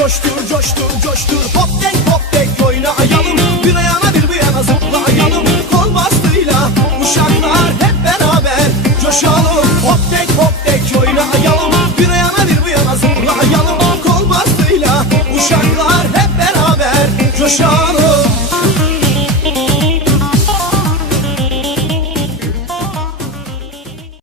Coştur, coştur, coştur. Hop tek oynayalım. Bir yana bir bu yana zıplayalım. Kol bastıyla uşaklar hep beraber coşalım. Hop tek oynayalım. Bir yana bir bu yana zıplayalım. Kol bastıyla uşaklar hep beraber coşalım.